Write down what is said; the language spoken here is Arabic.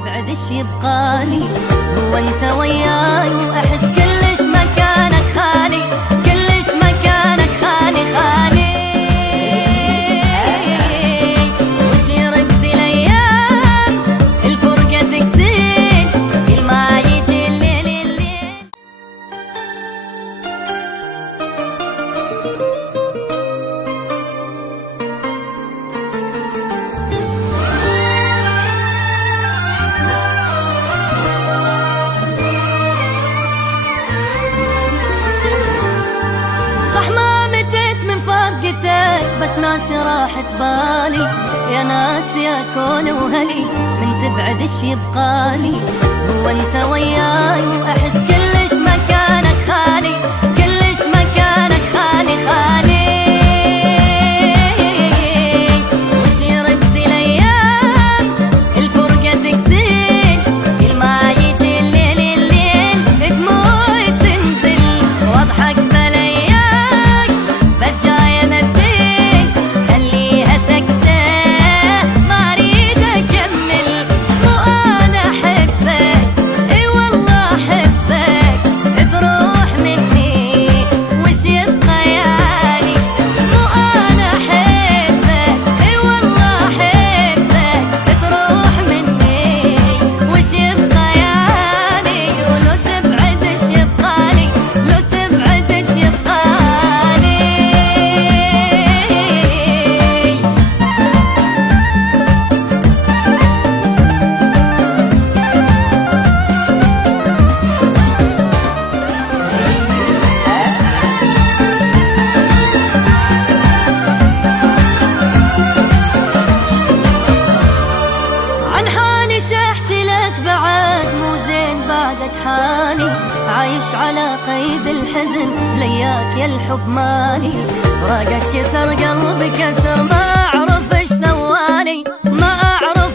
تبعد ايش يبقالي؟ هو انت وياي واحس كلش مكانك خالي، كلش مكانك خالي خالي. وش يرد الايام الفرقة تقتل كل ما يجي الليل. بس ناسي راحت بالي، يا ناس يا كون وهلي، من تبعد ايش يبقالي؟ هو انت وياي واحس كلش مكانك خالي، كلش مكانك خالي خالي. وش يرد الايام الفرقة تقتل كل ما يجي الليل دموعي تنزل واضحك بلياك بس جاية حالي، عايش على قيد الحزن لياك يا الحب مالي. فراقك كسر قلبي كسر ما اعرف ايش سواني، ما اعرف